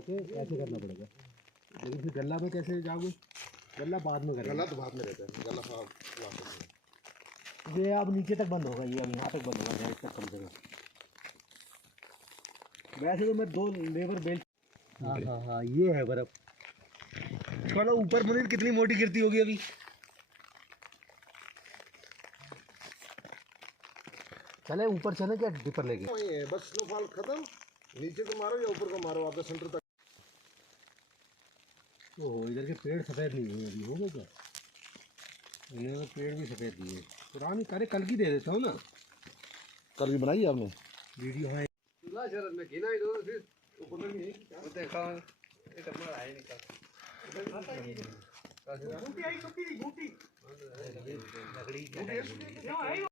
आके ऐसे करना पड़ेगा। लेकिन फिर गला में कैसे जाओगे? गला बाद में करेंगे। गला तो बाद में रहता है, गला वापस। ये अब नीचे तक बंद होगा, ये अब यहाँ तक बंद होगा, साइड तक कम से कम। वैसे तो मैं 2 लेबर बेल्ट। हाँ हाँ हाँ, ये है बर्फ। चलो ऊपर मुनीर कितनी मोटी गिरती होगी अभी। चले ऊपर चले क्या डिपर लेके? बस स्नोफॉल खत्म, नीचे को मारो या ऊपर को मारो, आपका सेंटर तक। ओह, इधर के पेड़ सफ़ेद नहीं हुए अभी, हो गए क्या? इन्होंने पेड़ भी सफ़ेद दिए। पुरानी करे कल की दे देता हूँ ना। कल भी बनाई आपने वीडियो है। शरद में घिना ही दो फिर ऊपर नहीं देखा ये तो मार आई निकल बूटी आई, बूटी लकड़ी